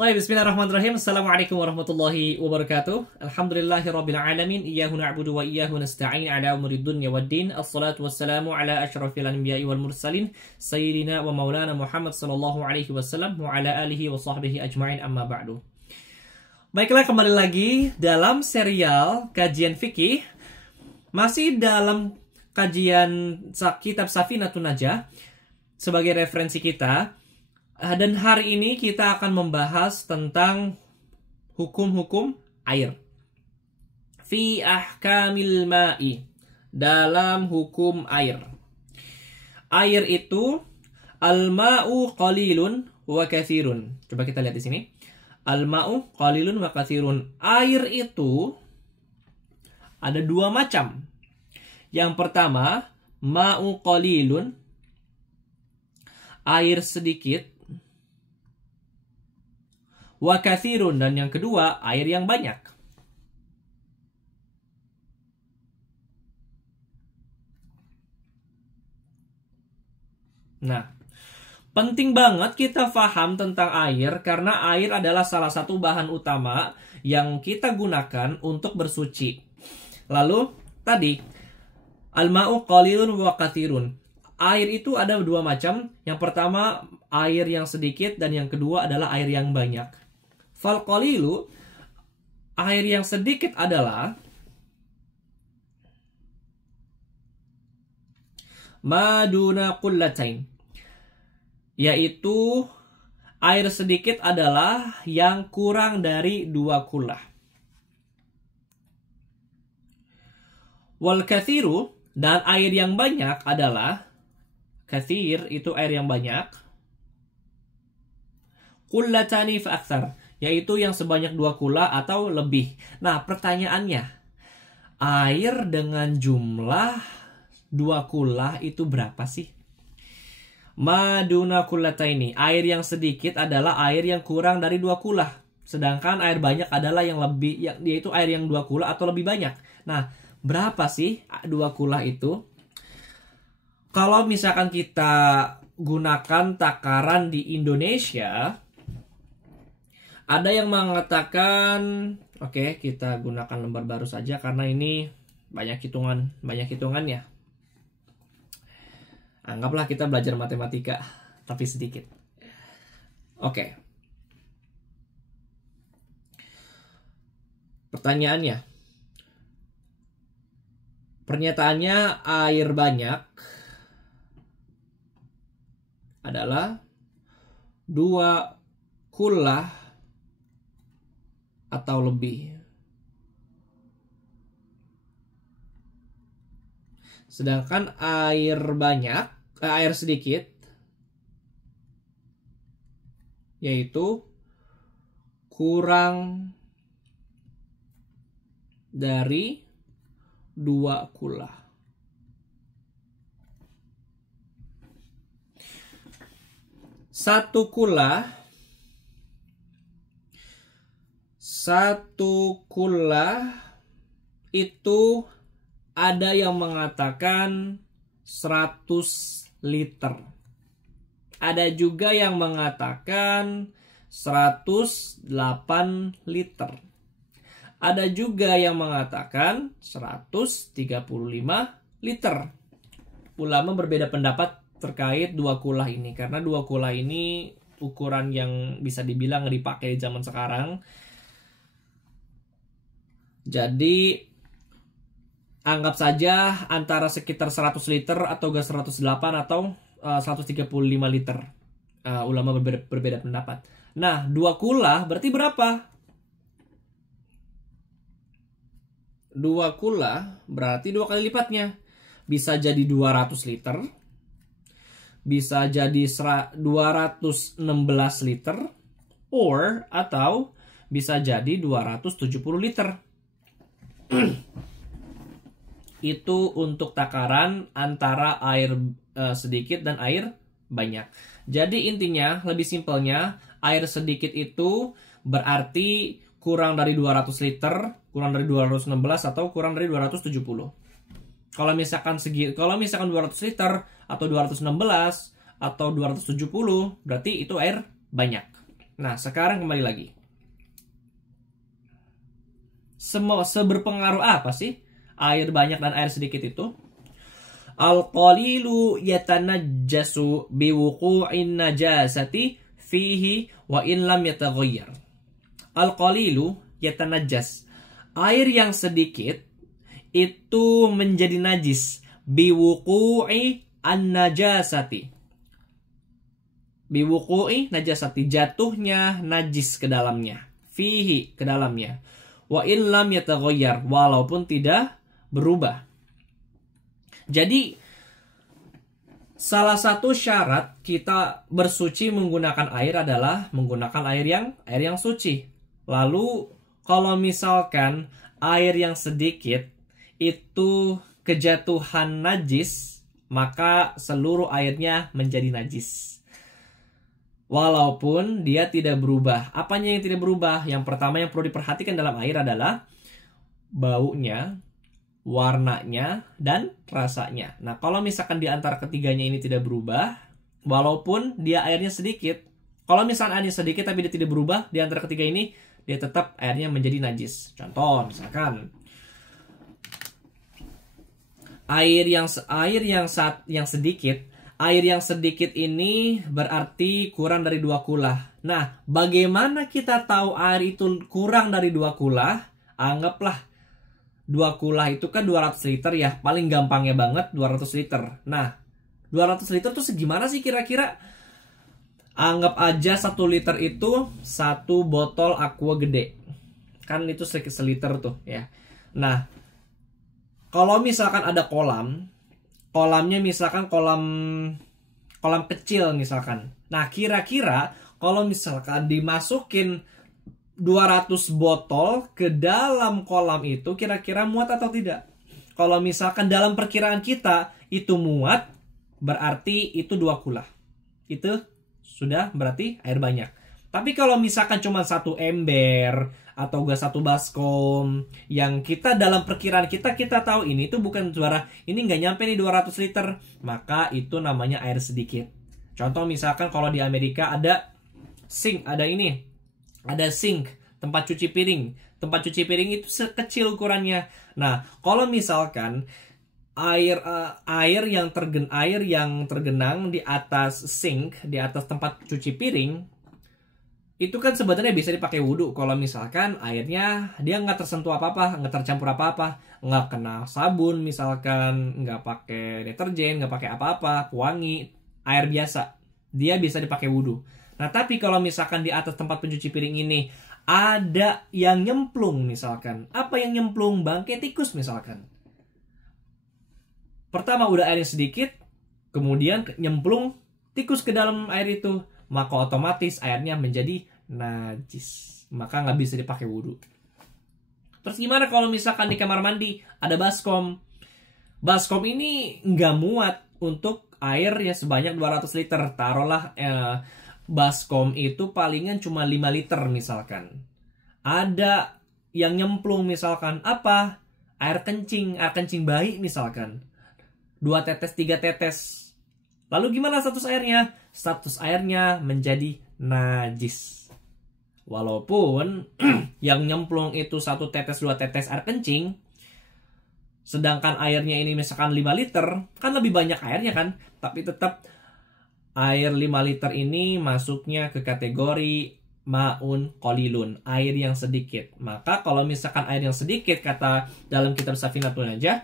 Baik, bismillahirrahmanirrahim. Assalamualaikum warahmatullahi wabarakatuh. Alhamdulillahirabbil alamin, iyyahu na'budu wa iyyahu nasta'in ala umuri dunya waddin. Assalatu wassalamu ala asyrafil anbiya'i wal mursalin sayyidina wa maulana Muhammad sallallahu alaihi wasallam wa ala alihi wa sahbihi ajma'in, amma ba'du. Baiklah, kembali lagi dalam serial kajian fikih, masih dalam kajian kitab Safinatun Najah sebagai referensi kita. Dan hari ini kita akan membahas tentang hukum-hukum air. Fi ahkamil ma'i, dalam hukum air. Air itu al-ma'u qalilun wa katsirun. Coba kita lihat di sini. Al-ma'u qalilun wa katsirun. Air itu ada dua macam. Yang pertama, ma'u qalilun, air sedikit. Wa katsirun, dan yang kedua air yang banyak. Nah, penting banget kita paham tentang air karena air adalah salah satu bahan utama yang kita gunakan untuk bersuci. Lalu tadi al-ma'u qalilun wa katsirun. Air itu ada dua macam. Yang pertama air yang sedikit dan yang kedua adalah air yang banyak. Fal qalilu, air yang sedikit adalah maduna qullatain, yaitu air sedikit adalah yang kurang dari 2 kullah. Wal kathiru, dan air yang banyak adalah, kathir itu air yang banyak, qullatani fa aktsar, yaitu yang sebanyak 2 kullah atau lebih. Nah, pertanyaannya, air dengan jumlah 2 kullah itu berapa sih? Maduna kullataini, air yang sedikit adalah air yang kurang dari 2 kullah. Sedangkan air banyak adalah yang lebih, yaitu air yang 2 kullah atau lebih banyak. Nah, berapa sih 2 kullah itu? Kalau misalkan kita gunakan takaran di Indonesia, ada yang mengatakan, oke, kita gunakan lembar baru saja karena ini banyak hitungannya. Anggaplah kita belajar matematika, tapi sedikit. Oke. Pernyataannya air banyak adalah 2 kullah atau lebih. Sedangkan air sedikit yaitu kurang dari 2 kullah. Satu kullah itu ada yang mengatakan 100 liter. Ada juga yang mengatakan 108 liter. Ada juga yang mengatakan 135 liter. Ulama berbeda pendapat terkait 2 kullah ini. Karena 2 kullah ini ukuran yang bisa dibilang dipakai zaman sekarang. Jadi anggap saja antara sekitar 100 liter atau 108 atau 135 liter. Ulama berbeda pendapat. Nah, 2 kullah berarti berapa? 2 kullah berarti 2 kali lipatnya. Bisa jadi 200 liter. Bisa jadi 216 liter. Atau bisa jadi 270 liter. Itu untuk takaran antara air sedikit dan air banyak. Jadi intinya, lebih simpelnya, air sedikit itu berarti kurang dari 200 liter, kurang dari 216 atau kurang dari 270. Kalau misalkan 200 liter atau 216 atau 270, berarti itu air banyak. Nah, sekarang kembali lagi. Seberpengaruh apa sih air banyak dan air sedikit itu? Al-qalilu yatanajjasu biwuqu'in najasati fihi wa in lam yataghayyar. Al-qalilu yatanajjas. Air yang sedikit itu menjadi najis biwuqu'i an-najasati. Biwuqu'i najasati, jatuhnya najis ke dalamnya. Fihi, ke dalamnya. Wa in lam yataghayyar, walaupun tidak berubah. Jadi salah satu syarat kita bersuci menggunakan air adalah menggunakan air yang suci. Lalu kalau misalkan air yang sedikit itu kejatuhan najis, maka seluruh airnya menjadi najis. Walaupun dia tidak berubah. Apanya yang tidak berubah? Yang pertama yang perlu diperhatikan dalam air adalah baunya, warnanya, dan rasanya. Nah, kalau misalkan di antara ketiganya ini tidak berubah, walaupun dia airnya sedikit, kalau misalkan airnya sedikit tapi dia tidak berubah, di antara ketiga ini, dia tetap airnya menjadi najis. Contoh, misalkan air yang sedikit ini berarti kurang dari 2 kulah. Nah, bagaimana kita tahu air itu kurang dari 2 kulah? Anggaplah 2 kulah itu kan 200 liter ya. Paling gampangnya banget 200 liter. Nah, 200 liter tuh segimana sih kira-kira? Anggap aja 1 liter itu 1 botol aqua gede. Kan itu seliter tuh ya. Nah, kalau misalkan ada kolamnya misalkan kolam kecil misalkan. Nah, kira-kira kalau misalkan dimasukin 200 botol ke dalam kolam itu, kira-kira muat atau tidak? Kalau misalkan dalam perkiraan kita itu muat, berarti itu 2 kulah. Itu sudah berarti air banyak. Tapi kalau misalkan cuma 1 ember atau gak 1 baskom yang kita dalam perkiraan kita tahu ini tuh bukan suara, ini nggak nyampe nih 200 liter, maka itu namanya air sedikit. Contoh misalkan kalau di Amerika ada sink, ada sink, tempat cuci piring. Tempat cuci piring itu sekecil ukurannya. Nah, kalau misalkan air yang tergenang di atas sink, di atas tempat cuci piring, itu kan sebenarnya bisa dipakai wudhu. Kalau misalkan airnya dia nggak tersentuh apa-apa, nggak tercampur apa-apa, nggak kena sabun misalkan, nggak pakai deterjen, nggak pakai apa-apa, pewangi, air biasa, dia bisa dipakai wudhu. Nah, tapi kalau misalkan di atas tempat pencuci piring ini ada yang nyemplung misalkan, apa yang nyemplung? Bangkai tikus misalkan. Pertama udah airnya sedikit, kemudian nyemplung tikus ke dalam air itu, maka otomatis airnya menjadi najis. Maka nggak bisa dipakai wudhu. Terus gimana kalau misalkan di kamar mandi ada baskom? Baskom ini nggak muat untuk air ya sebanyak 200 liter. Taruhlah baskom itu palingan cuma 5 liter misalkan. Ada yang nyemplung misalkan apa? Air kencing bayi misalkan. 2 tetes, 3 tetes. Lalu gimana status airnya? Status airnya menjadi najis. Walaupun yang nyemplung itu 1 tetes, 2 tetes air kencing, sedangkan airnya ini misalkan 5 liter, kan lebih banyak airnya kan? Tapi tetap air 5 liter ini masuknya ke kategori ma'un qalilun, air yang sedikit. Maka kalau misalkan air yang sedikit, kata dalam kitab Safinatun Najah,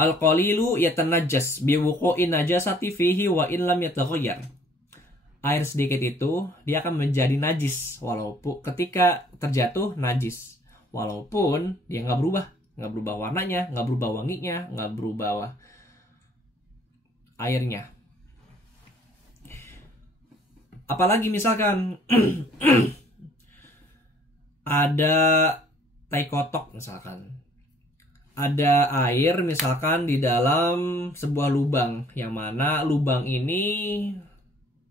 al-qalilu yatanajjas biwuqu'in najasati fihi wa in lam yataghayyar. Air sedikit itu dia akan menjadi najis walaupun ketika terjatuh najis, walaupun dia nggak berubah warnanya, nggak berubah wanginya, nggak berubah airnya. Apalagi misalkan ada tai kotok misalkan. Ada air misalkan di dalam sebuah lubang, yang mana lubang ini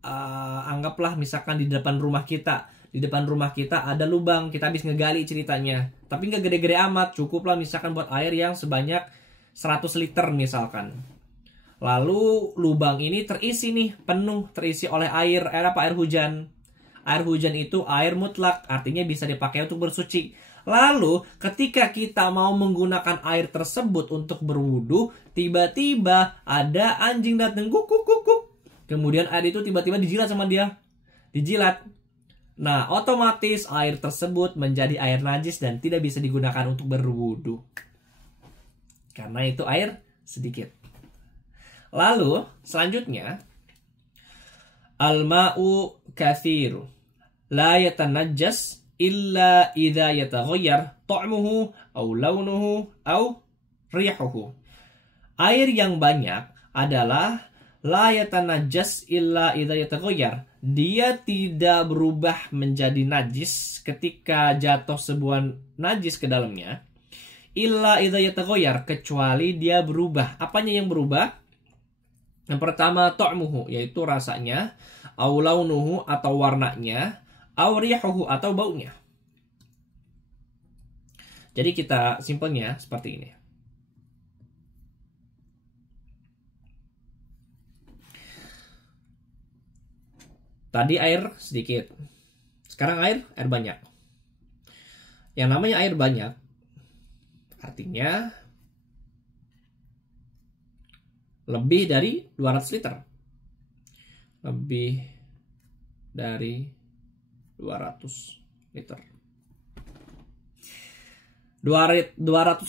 anggaplah misalkan di depan rumah kita. Di depan rumah kita ada lubang, kita habis ngegali ceritanya. Tapi nggak gede-gede amat, cukuplah misalkan buat air yang sebanyak 100 liter misalkan. Lalu lubang ini terisi nih, penuh, terisi oleh air apa? Air hujan. Air hujan itu air mutlak, artinya bisa dipakai untuk bersuci. Lalu ketika kita mau menggunakan air tersebut untuk berwudu, tiba-tiba ada anjing datang, kuk kuk kuk kuk. Kemudian air itu tiba-tiba dijilat sama dia. Dijilat. Nah, otomatis air tersebut menjadi air najis dan tidak bisa digunakan untuk berwudu. Karena itu air sedikit. Lalu, selanjutnya, al-ma'u kathiru la yatanajjas illa idza yataghayyar ta'muhu aw launuhu aw rihuhu. Air yang banyak adalah la yatanajjas illa idza yataghayyar. Dia tidak berubah menjadi najis ketika jatuh sebuah najis ke dalamnya. Illa idza yataghayyar, kecuali dia berubah. Apanya yang berubah? Yang pertama ta'muhu, yaitu rasanya, aw launuhu atau warnanya, aw rihuhu atau baunya. Jadi kita simpelnya seperti ini. Tadi air sedikit. Sekarang air banyak. Yang namanya air banyak artinya lebih dari 200 liter. Lebih dari 200 liter. 200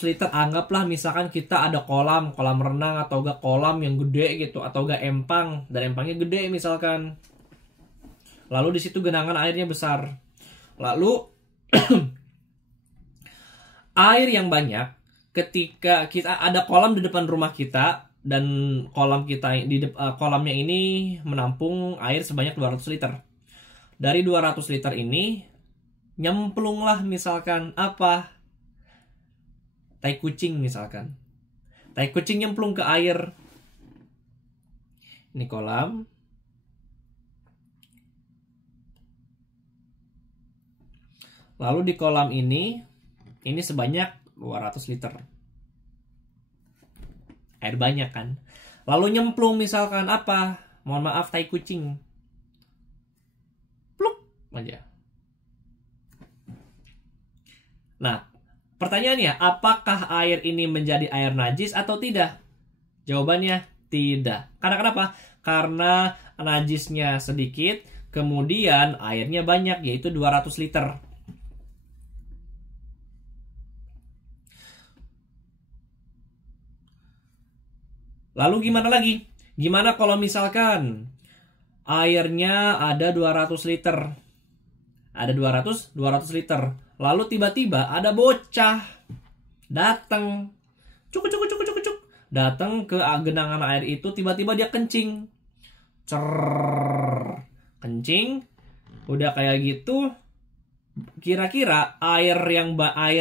liter, anggaplah misalkan kita ada kolam renang atau gak kolam yang gede gitu, atau gak empang, dan empangnya gede misalkan. Lalu di situ genangan airnya besar. Lalu air yang banyak, ketika kita ada kolam di depan rumah kita dan kolamnya ini menampung air sebanyak 200 liter. Dari 200 liter ini nyemplunglah misalkan apa? Tai kucing misalkan. Tai kucing nyemplung ke air. Ini kolam. Lalu di kolam ini sebanyak 200 liter. Air banyak kan. Lalu nyemplung misalkan apa? Mohon maaf, tai kucing. Pluk aja. Nah, pertanyaannya, apakah air ini menjadi air najis atau tidak? Jawabannya tidak. Karena kenapa? Karena najisnya sedikit, kemudian airnya banyak, yaitu 200 liter. Lalu gimana lagi? Gimana kalau misalkan airnya ada 200 liter? Ada 200 liter. Lalu tiba-tiba ada bocah datang. Cuk. Datang ke genangan air itu, tiba-tiba dia kencing. Kencing. Udah kayak gitu. Kira-kira air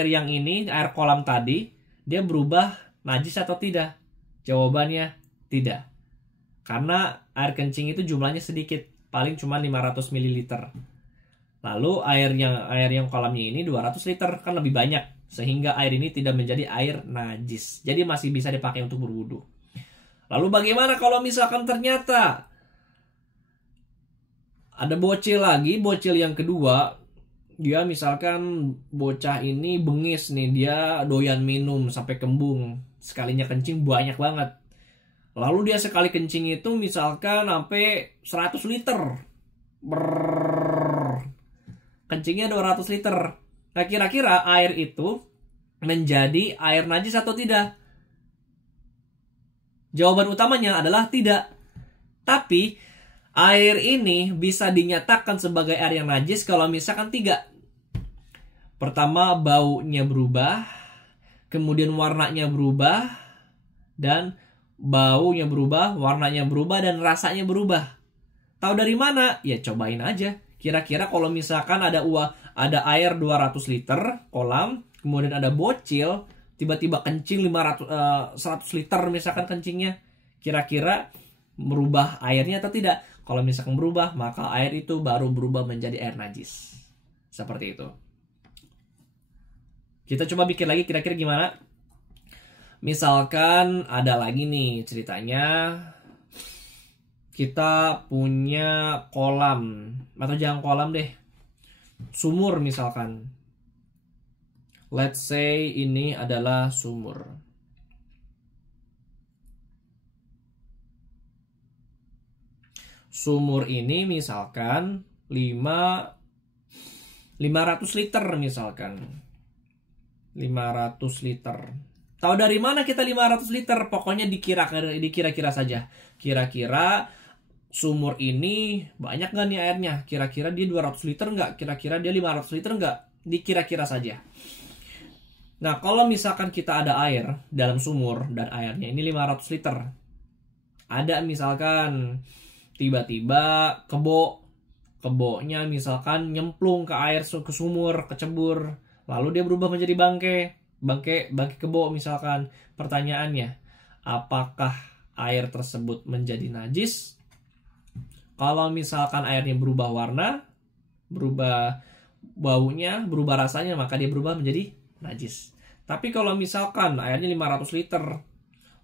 yang ini, air kolam tadi, dia berubah najis atau tidak? Jawabannya tidak. Karena air kencing itu jumlahnya sedikit, paling cuma 500 ml. Lalu air yang kolamnya ini 200 liter, kan lebih banyak, sehingga air ini tidak menjadi air najis. Jadi masih bisa dipakai untuk berwudu. Lalu bagaimana kalau misalkan ternyata ada bocil lagi, bocil yang kedua, dia misalkan bocah ini bengis nih, dia doyan minum sampai kembung. Sekalinya kencing banyak banget. Lalu dia sekali kencing itu misalkan sampai 100 liter. Kencingnya 200 liter. Nah, kira-kira air itu menjadi air najis atau tidak? Jawaban utamanya adalah tidak. Tapi air ini bisa dinyatakan sebagai air yang najis kalau misalkan tiga. Pertama, baunya berubah. Kemudian warnanya berubah, dan baunya berubah, warnanya berubah, dan rasanya berubah. Tahu dari mana? Ya cobain aja. Kira-kira kalau misalkan ada air 200 liter kolam, kemudian ada bocil, tiba-tiba kencing 100 liter misalkan kencingnya, kira-kira merubah airnya atau tidak? Kalau misalkan berubah, maka air itu baru berubah menjadi air najis. Seperti itu. Kita coba bikin lagi kira-kira gimana. Misalkan ada lagi nih ceritanya, kita punya kolam, atau jangan kolam deh, sumur misalkan. Let's say ini adalah sumur. Sumur ini misalkan 500 liter misalkan. 500 liter. Tahu dari mana kita 500 liter? Pokoknya dikira-kira saja. Kira-kira sumur ini banyak nggak nih airnya? Kira-kira dia 200 liter nggak? Kira-kira dia 500 liter nggak? Dikira-kira saja. Nah, kalau misalkan kita ada air dalam sumur dan airnya ini 500 liter. Ada misalkan tiba-tiba kebonya misalkan nyemplung ke air, ke sumur, kecebur. Lalu dia berubah menjadi bangke kebo misalkan. Pertanyaannya, apakah air tersebut menjadi najis? Kalau misalkan airnya berubah warna, berubah baunya, berubah rasanya, maka dia berubah menjadi najis. Tapi kalau misalkan airnya 500 liter,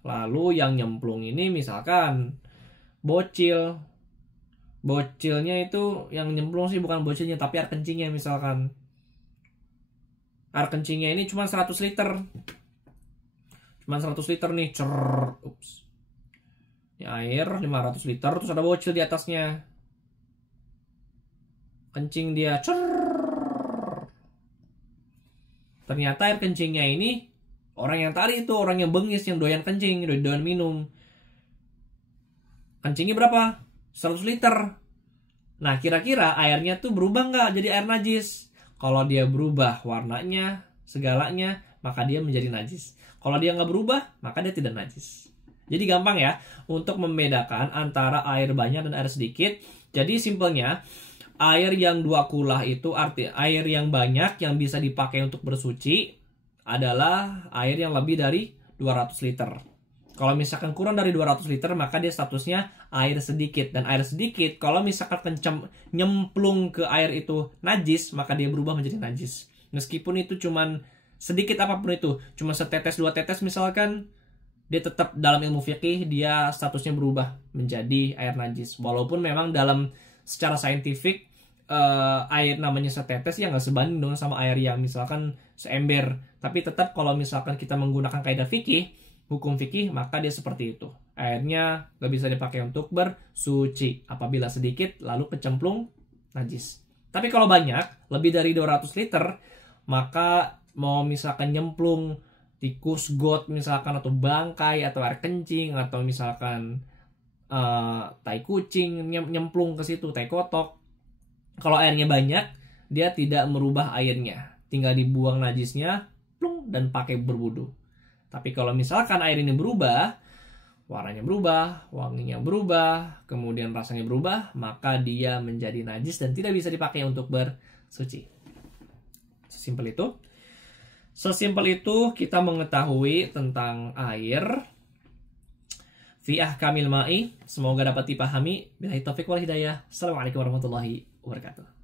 lalu yang nyemplung ini misalkan bocil. Bocilnya itu yang nyemplung sih bukan bocilnya, tapi air kencingnya misalkan. Air kencingnya ini cuma 100 liter. Cuma 100 liter nih. Ups. Ini air 500 liter, terus ada bocil di atasnya. Kencing dia. Ternyata air kencingnya ini, orang yang tadi itu, orang yang bengis, yang doyan kencing, doyan minum. Kencingnya berapa? 100 liter. Nah, kira-kira airnya tuh berubah nggak jadi air najis? Kalau dia berubah warnanya, segalanya, maka dia menjadi najis. Kalau dia nggak berubah, maka dia tidak najis. Jadi gampang ya untuk membedakan antara air banyak dan air sedikit. Jadi simpelnya, air yang 2 kulah itu arti air yang banyak yang bisa dipakai untuk bersuci adalah air yang lebih dari 200 liter. Kalau misalkan kurang dari 200 liter, maka dia statusnya air sedikit. Dan air sedikit, kalau misalkan nyemplung ke air itu najis, maka dia berubah menjadi najis. Meskipun itu cuman sedikit apapun itu, cuma setetes 2 tetes misalkan, dia tetap dalam ilmu fikih, dia statusnya berubah menjadi air najis. Walaupun memang dalam secara saintifik, air namanya setetes ya nggak sebanding dong sama air yang misalkan seember. Tapi tetap kalau misalkan kita menggunakan kaidah fikih, hukum fikih, maka dia seperti itu. Airnya gak bisa dipakai untuk bersuci. Apabila sedikit, lalu kecemplung, najis. Tapi kalau banyak, lebih dari 200 liter, maka mau misalkan nyemplung tikus, got misalkan, atau bangkai, atau air kencing, atau misalkan tai kucing nyemplung ke situ, tai kotok. Kalau airnya banyak, dia tidak merubah airnya. Tinggal dibuang najisnya, plung, dan pakai berwudu. Tapi kalau misalkan air ini berubah, warnanya berubah, wanginya berubah, kemudian rasanya berubah, maka dia menjadi najis dan tidak bisa dipakai untuk bersuci. Sesimpel itu. Sesimpel itu kita mengetahui tentang air. Fi ahkamil ma'i. Semoga dapat dipahami. Billahi taufiq wal hidayah. Assalamualaikum warahmatullahi wabarakatuh.